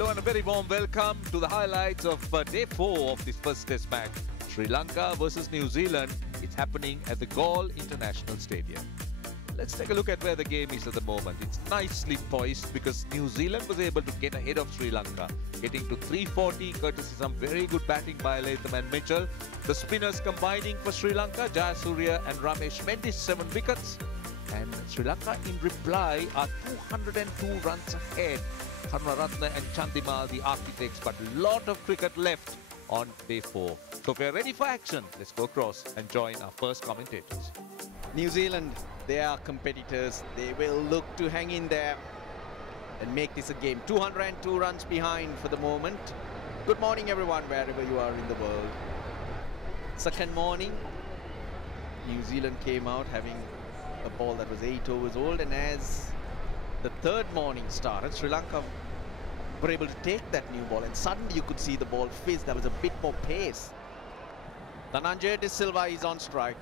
Hello and a very warm welcome to the highlights of day 4 of this first test match. Sri Lanka versus New Zealand. It's happening at the Galle International Stadium. Let's take a look at where the game is at the moment. It's nicely poised because New Zealand was able to get ahead of Sri Lanka, getting to 340 courtesy some very good batting by Latham and Mitchell. The spinners combining for Sri Lanka, Jayasuriya and Ramesh Mendis, 7 wickets. And Sri Lanka in reply are 202 runs ahead. Karnaratne and Chandimal, the architects, but a lot of cricket left on day 4. So if we're ready for action, let's go across and join our first commentators. New Zealand, they are competitors. They will look to hang in there and make this a game. 202 runs behind for the moment. Good morning, everyone, wherever you are in the world. Second morning, New Zealand came out having a ball that was 8 overs old, and as the third morning started, Sri Lanka were able to take that new ball, and suddenly you could see the ball fizz. There was a bit more pace. Dhananjaya De Silva is on strike.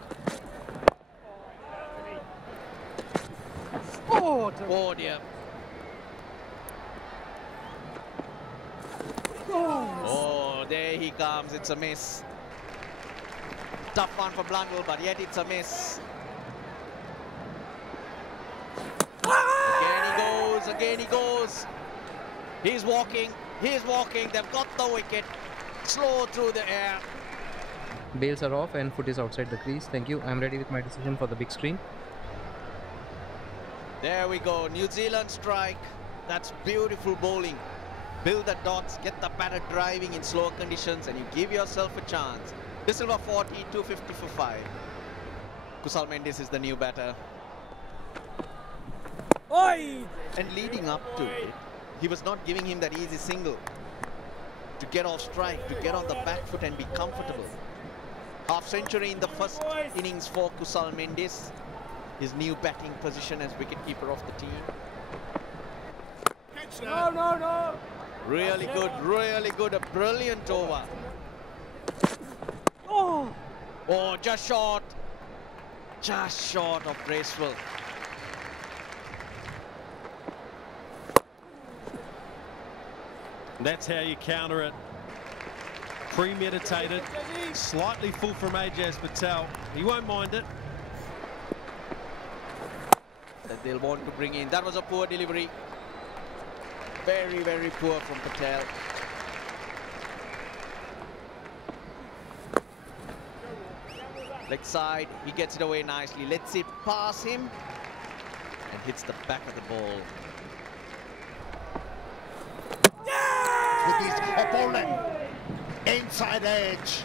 Oh dear. Oh, there he comes. It's a miss. Tough one for Blundell, but yet it's a miss. Again he goes. He's walking. They've got the wicket. Slow through the air. Bails are off and foot is outside the crease. Thank you. I'm ready with my decision for the big screen. There we go. New Zealand strike. That's beautiful bowling. Build the dots, get the batter driving in slow conditions, and you give yourself a chance. De Silva 40, 250 for 5. Kusal Mendis is the new batter. Oi! And leading up to it, he was not giving him that easy single to get off strike, to get on the back foot and be comfortable. Half century in the first innings for Kusal Mendis. His new batting position as wicketkeeper of the team. No. Really good, a brilliant over. Oh, Just short of graceful. That's how you counter it. Premeditated, slightly full from Ajaz Patel. He won't mind it. That they'll want to bring in. That was a poor delivery. Very poor from Patel. Leg side, he gets it away nicely. Lets it pass him and hits the back of the ball. With his opponent inside edge.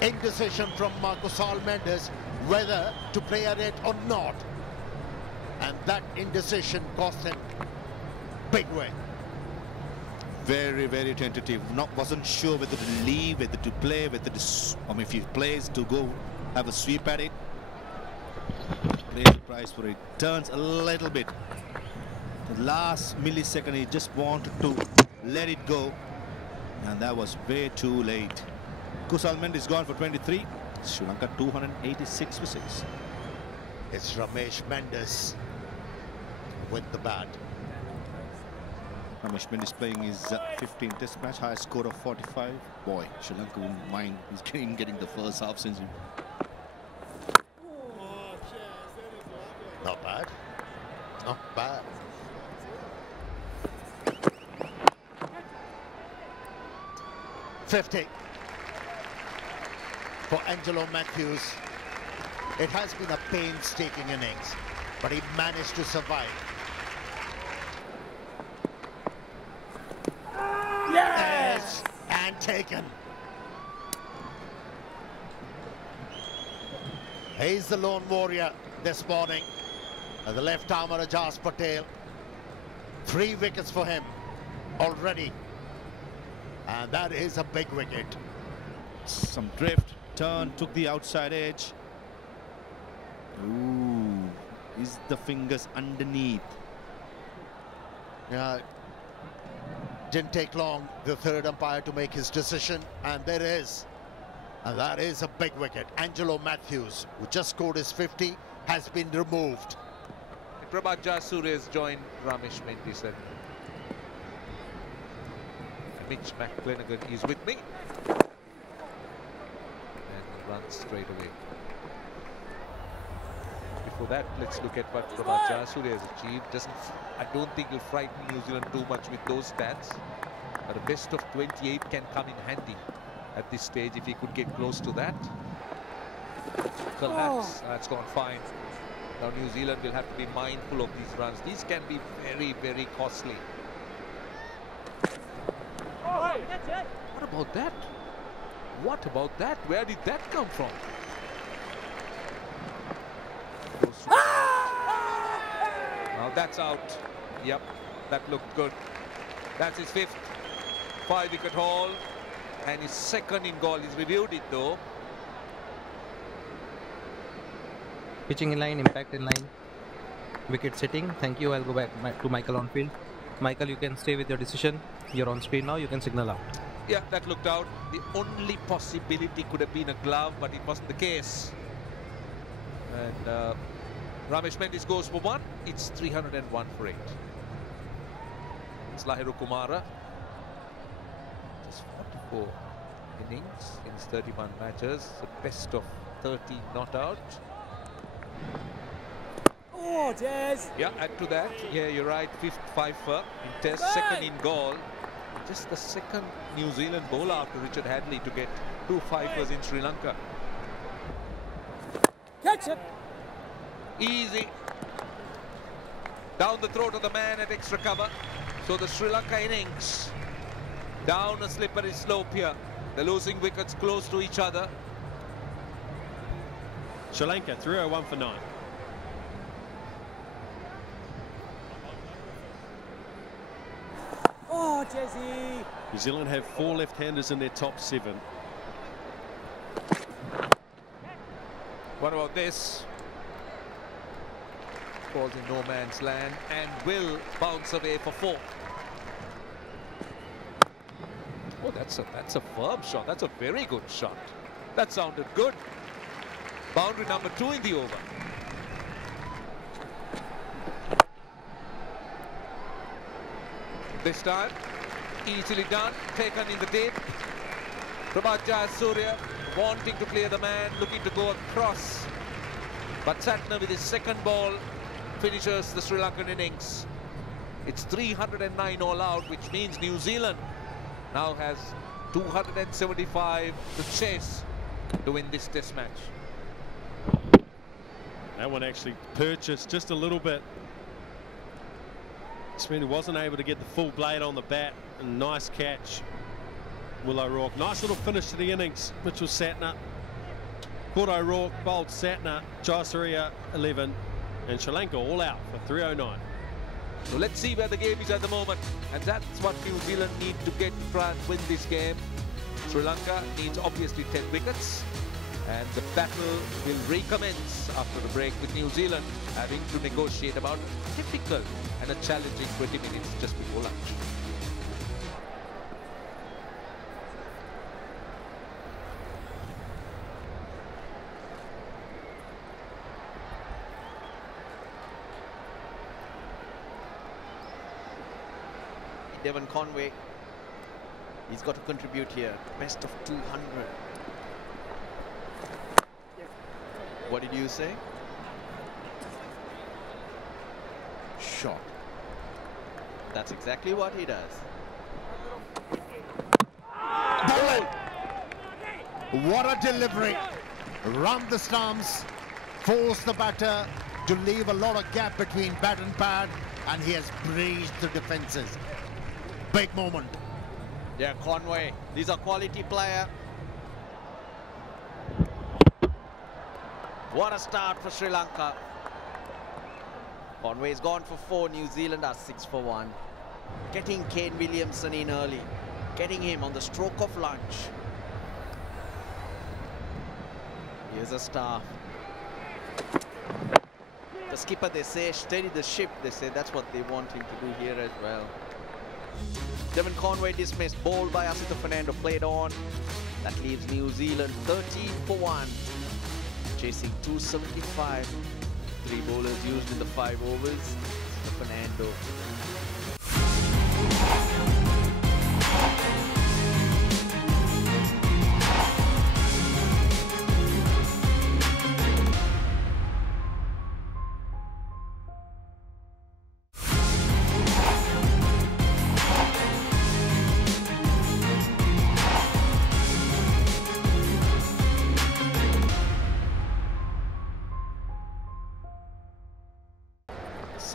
Indecision from Kusal Mendis whether to play at it or not, and that indecision cost him big way. Very tentative. Wasn't sure whether to leave, whether to play, whether to, if he plays, to go have a sweep at it. Pays the price for it. Turns a little bit. The last millisecond, he just wanted to let it go, and that was way too late. Kusal Mendis gone for 23. Sri Lanka 286 for 6. It's Ramesh Mendis with the bat. Ramesh Mendis playing his 15th test match, highest score of 45. Boy, Sri Lanka wouldn't mind. He's getting the first half century. Not bad. Not bad. .50 for Angelo Matthews. It has been a painstaking innings, but he managed to survive. Yes! And taken. He's the lone warrior this morning. The left armer Ajaz Patel. 3 wickets for him already. And that is a big wicket. Some drift, turn, took the outside edge. Ooh, is the fingers underneath? Yeah, didn't take long, the third umpire, to make his decision, and there is. And that is a big wicket. Angelo Matthews, who just scored his 50, has been removed. Prabhat Jayasuriya has joined Ramesh Mendis. Mitch McClenaghan is with me. And runs straight away. Before that, let's look at what Prabhat Jayasuriya has achieved. I don't think he'll frighten New Zealand too much with those stats. But a best of 28 can come in handy at this stage if he could get close to that. Collapse. That's gone fine. Now New Zealand will have to be mindful of these runs. These can be very, very costly. What about that? What about that? Where did that come from? Now that's out. Yep, that looked good. That's his 5th 5-wicket haul. And his 2nd in goal. He's reviewed it though. Pitching in line, impact in line, wicket sitting. Thank you. I'll go back to Michael on field. Michael, you can stay with your decision. You're on screen now. You can signal out. Yeah, that looked out. The only possibility could have been a glove, but it wasn't the case. And Ramesh Mendis goes for 1. It's 301 for 8. It's Lahiru Kumara. Just 44 innings in his 31 matches. The best of 30 not out. Oh, Jazz. Yeah, add to that. Yeah, you're right. 5th 5-fer in Test, 2nd in goal. Just the 2nd New Zealand bowler after Richard Hadley to get 2 5-fers in Sri Lanka. Catch it. Easy. Down the throat of the man at extra cover. So the Sri Lanka innings down a slippery slope here. The losing wickets close to each other. Sri Lanka 301 for 9. Oh, Jazzy. New Zealand have 4 left-handers in their top 7. What about this? Falls in no man's land and will bounce away for 4. Oh, that's a firm shot. That's a very good shot. That sounded good. Boundary number 2 in the over. This time, easily done, taken in the deep. Prabhat Jayasuriya wanting to clear the man, looking to go across. But Satner with his 2nd ball finishes the Sri Lankan innings. It's 309 all out, which means New Zealand now has 275 to chase to win this Test match. That one actually purchased just a little bit. Sweeney wasn't able to get the full blade on the bat. And nice catch, Will O'Rourke. Nice little finish to the innings, Mitchell Satner. Caught O'Rourke, bowled Satner, Jayasuriya 11, and Sri Lanka all out for 309. So let's see where the game is at the moment. And that's what New Zealand need to get to try and win this game. Sri Lanka needs obviously 10 wickets. And the battle will recommence after the break with New Zealand having to negotiate about a difficult and a challenging 20 minutes just before lunch. Devon Conway, he's got to contribute here. Best of 200. What did you say? Shot. That's exactly what he does. Bowling. What a delivery. Round the stumps. Force the batter to leave a lot of gap between bat and pad. And he has breached the defences. Big moment. Yeah, Conway. He's a quality player. What a start for Sri Lanka. Conway's gone for 4. New Zealand are 6 for 1. Getting Kane Williamson in early. Getting him on the stroke of lunch. Here's a star. The skipper, they say, steady the ship. They say that's what they want him to do here as well. Devon Conway dismissed, bowled by Asita Fernando, played on. That leaves New Zealand 13 for 1. Chasing 275. 3 bowlers used in the 5 overs. Fernando.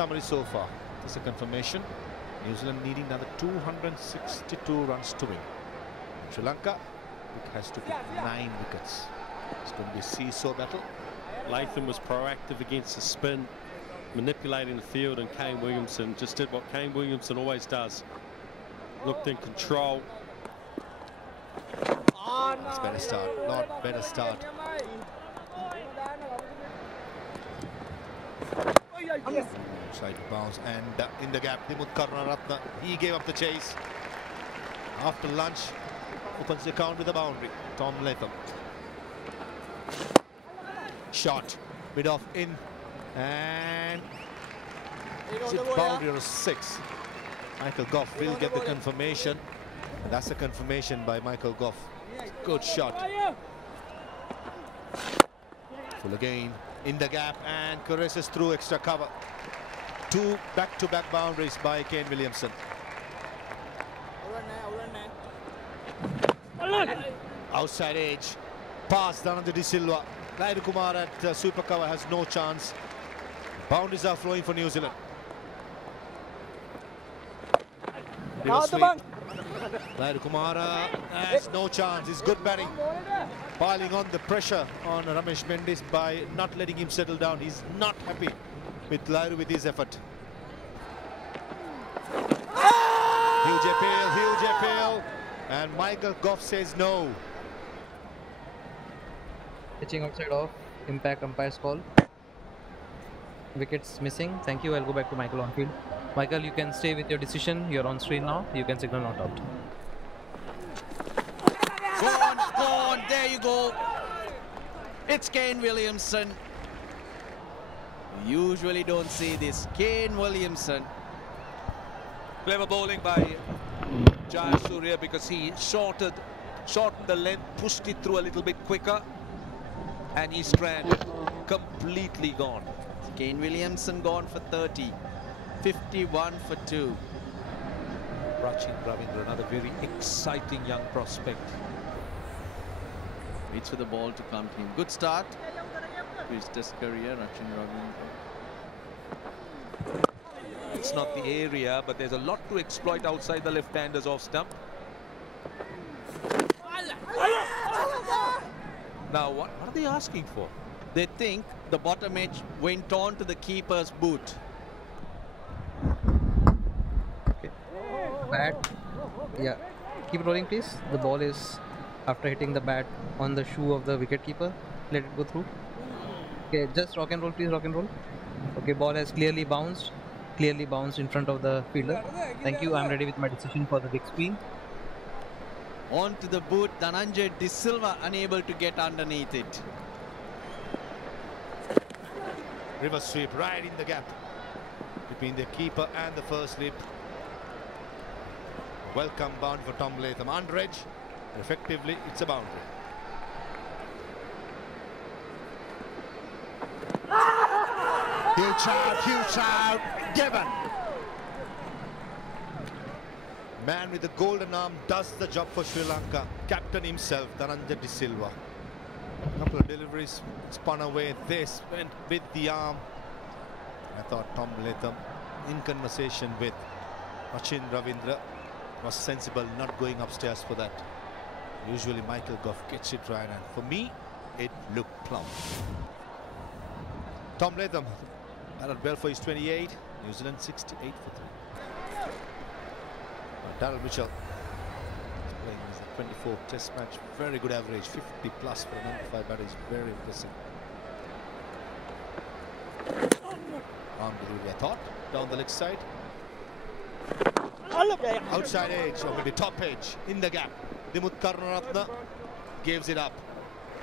summary so far. This is a confirmation. New Zealand needing another 262 runs to win. Sri Lanka, it has to be 9 wickets. It's going to be a seesaw battle. Latham was proactive against the spin, manipulating the field, and Kane Williamson just did what Kane Williamson always does. Looked in control. It's better start, lot better start. Side bounce and in the gap, Dimut Karunaratne, he gave up the chase. After lunch, opens the count with a boundary. Tom Latham. Shot, mid off in, and is it boundary or 6? Michael Goff will get the confirmation. That's a confirmation by Michael Goff. Good shot. Full again in the gap and caresses through extra cover. 2 back-to-back boundaries by Kane Williamson. Outside edge, pass Dhananjay De Silva. Lairu Kumar at super cover has no chance. Boundaries are flowing for New Zealand. Lairu Kumar has no chance. It's good batting. Piling on the pressure on Ramesh Mendis by not letting him settle down. He's not happy with Lairu with his effort. Huge appeal. And Michael Goff says no. Pitching outside off. Impact umpire's call. Wickets missing. Thank you. I'll go back to Michael on field. Michael, you can stay with your decision. You're on screen now. You can signal not out. Go on, there you go. It's Kane Williamson. You usually don't see this. Kane Williamson. Clever bowling by Jayasuriya because he shortened the length, pushed it through a little bit quicker, and he's stranded, completely gone. Kane Williamson gone for 30. 51 for 2. Rachin Ravindra, another very exciting young prospect. Waits for the ball to come to him. Good start to his test career, Rachin Ravindra. It's not the area, but there's a lot to exploit outside the left-handers off stump. Now, what are they asking for? They think the bottom edge went on to the keeper's boot. Okay. Bat. Yeah. Keep rolling, please. The ball is after hitting the bat on the shoe of the wicketkeeper. Let it go through. Okay, just rock and roll, please. Rock and roll. Okay, ball has clearly bounced in front of the fielder. Thank you. I'm ready with my decision for the big screen. On to the boot, Dhananjay De Silva unable to get underneath it. Reverse sweep right in the gap between the keeper and the first slip. Welcome bound for Tom Latham. Under edge. Effectively, it's a boundary. Huge shout, given. Man with the golden arm does the job for Sri Lanka. Captain himself, Dhananjay De Silva. Couple of deliveries spun away. This went with the arm. I thought Tom Latham, in conversation with Rachin Ravindra, was sensible not going upstairs for that. Usually Michael Goff gets it right, and for me, it looked plumb. Tom Latham batted well for his 28. New Zealand 68 for 3. Darryl Mitchell is playing his 24th Test match. Very good average, 50 plus for a number 5 batter is very impressive. Arm delivery, I thought, down the leg side. Outside edge, or maybe top edge, in the gap. Dimut Karunaratne gives it up.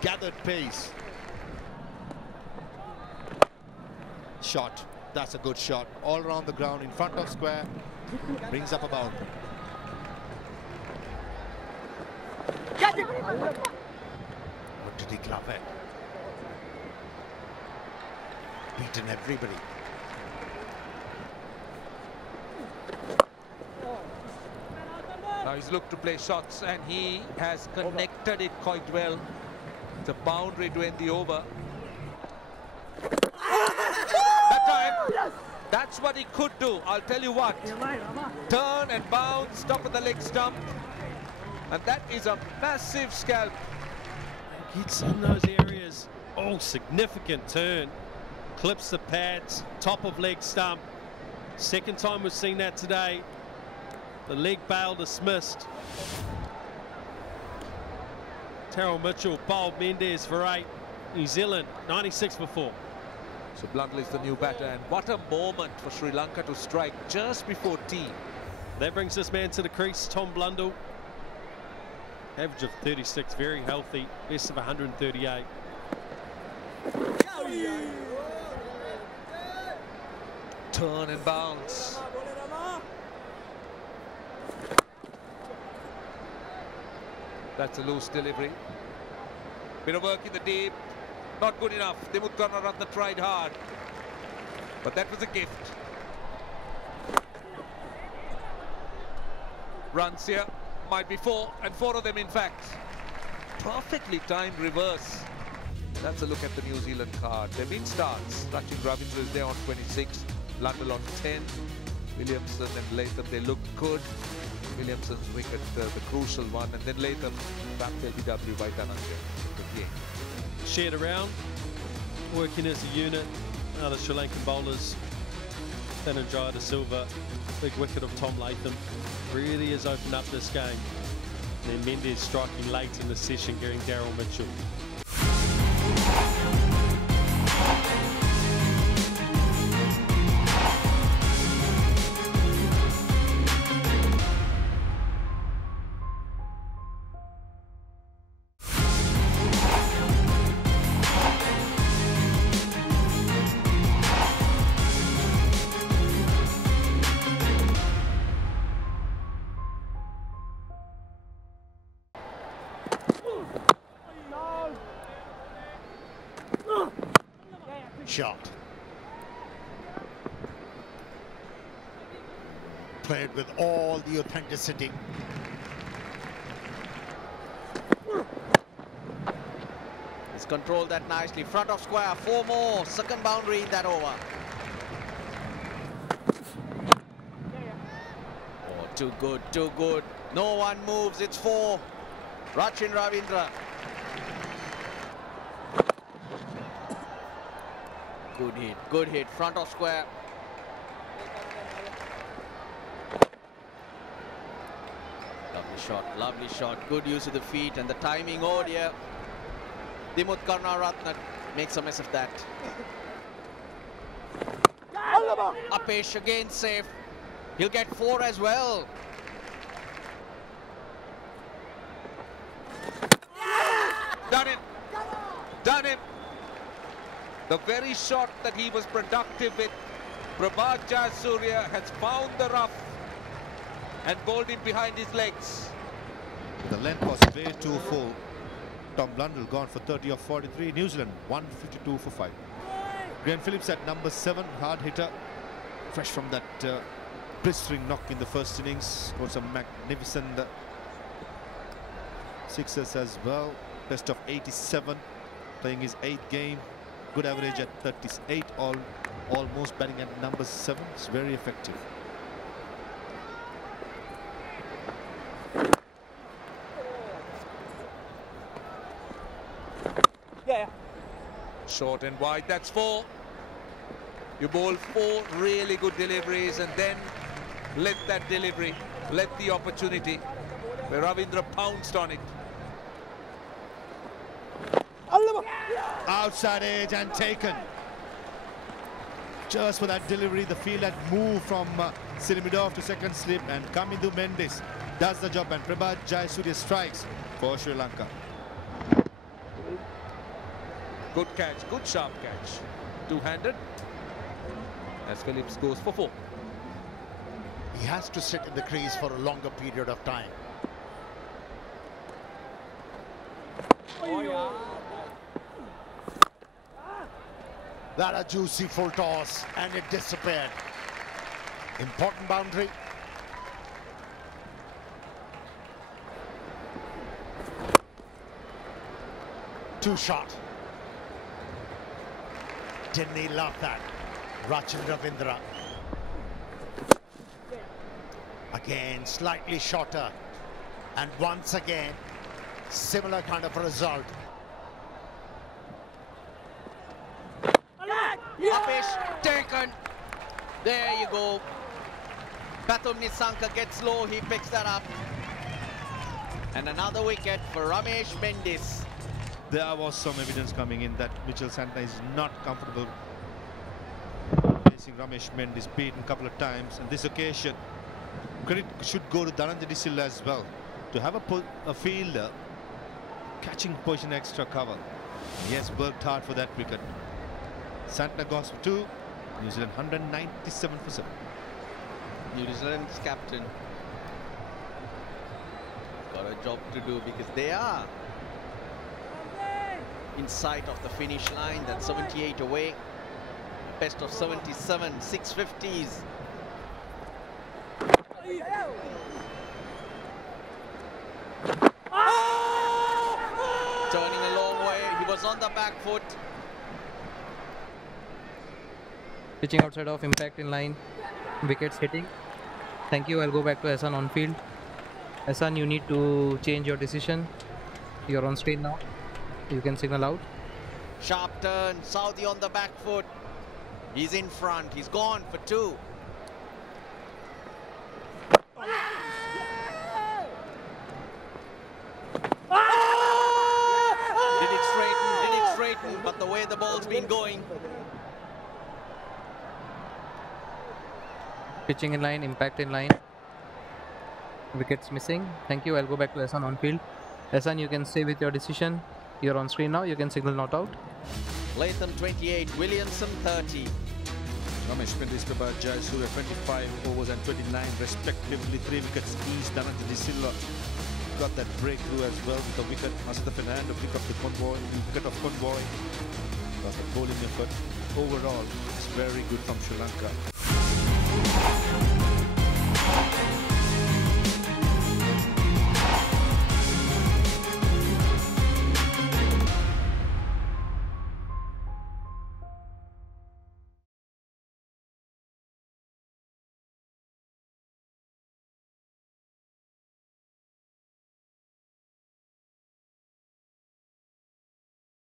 Gathered pace. Shot. That's a good shot. All around the ground, in front of square. Brings up a boundary. What did he glove it? Beaten everybody. Now he's looked to play shots and he has connected it quite well. It's a boundary to end the over. That time, That's what he could do. I'll tell you what. Turn and bounce, top of the leg stump. And that is a massive scalp. Gets in those areas. Oh, significant turn. Clips the pads, top of leg stump. Second time we've seen that today. The leg bail dismissed. Terrell Mitchell bowled Mendes for 8. New Zealand 96 for 4. So Blundell is the new batter, and what a moment for Sri Lanka to strike just before tea. That brings this man to the crease, Tom Blundell. Average of 36, very healthy, best of 138. Turn and bounce. That's a loose delivery. Bit of work in the deep. Not good enough. Dimut Karnaratne tried hard. But that was a gift. Runs here. Might be 4, and 4 of them in fact. Perfectly timed reverse. That's a look at the New Zealand card. They've been starts. Rachin Ravindra is there on 26. Blundell on 10. Williamson and Latham, they look good. Williamson's wicket, the crucial one, and then Latham backed LBW by Dhananjay. Good game. Shared around, working as a unit. Other Sri Lankan bowlers, Dhananjay De Silva, big wicket of Tom Latham, really has opened up this game. And then Mendes striking late in the session, getting Daryl Mitchell. Shot. Played with all the authenticity. He's controlled that nicely. Front of square, 4 more. Second boundary in that over. Oh, too good, too good. No one moves, it's 4. Rachin Ravindra. Good hit, front of square. Lovely shot, good use of the feet and the timing. Oh dear. Dimut Karnaratne makes a mess of that. Apesh again safe. He'll get 4 as well. Done him. Done him. The very shot that he was productive with, Prabhat Jayasuriya has found the rough and bowled him behind his legs. The length was way too full. Tom Blundell gone for 30 of 43. New Zealand 152 for 5. Graham Phillips at number 7, hard hitter. Fresh from that blistering knock in the first innings. Got some magnificent sixes as well. Best of 87. Playing his 8th game. Good average at 38, almost batting at number 7. It's very effective. Short and wide, that's 4. You bowl 4 really good deliveries and then let that delivery, let the opportunity, where Ravindra pounced on it. Outside edge and taken. Just for that delivery, the field had moved from Silimidov to second slip, and Kamindu Mendes does the job, and Prabhat Jayasuriya strikes for Sri Lanka. Good catch, good sharp catch. Two-handed as Phillips goes for 4. He has to sit in the crease for a longer period of time. That a juicy full toss, and it disappeared. Important boundary. Two shot. Didn't he love that? Rachin Ravindra. Again, slightly shorter. And once again, similar kind of result. Ramesh taken. There you go. Batum Nisanka gets low, he picks that up. And another wicket for Ramesh Mendis. There was some evidence coming in that Mitchell Santner is not comfortable facing Ramesh Mendis, beaten a couple of times. On this occasion, credit should go to Dhananjay Silla as well. To have a fielder catching position extra cover. He has worked hard for that wicket. Santner goes for 2. New Zealand 197 for 7. New Zealand's captain got a job to do because they are in sight of the finish line. That's 78 away. Best of 77, 650s. Turning a long way. He was on the back foot. Pitching outside of, impact in line, wickets hitting. Thank you. I'll go back to Hassan on field. Hassan, you need to change your decision. You're on screen now. You can signal out. Sharp turn. Saudi on the back foot. He's in front. He's gone for 2. Did it straighten, but the way the ball's been going. Pitching in line, impact in line. Wickets missing. Thank you. I'll go back to Hassan on field. Hassan, you can stay with your decision. You're on screen now. You can signal not out. Latham 28, Williamson 30. Ramesh Mendis prepared Jayasuriya 25 overs and 29 respectively. 3 wickets each. Dhananjay Silla got that breakthrough as well with the wicket. Asita Fernando pick up the convoy, wicket of convoy. Got the bowling effort. Overall, it's very good from Sri Lanka.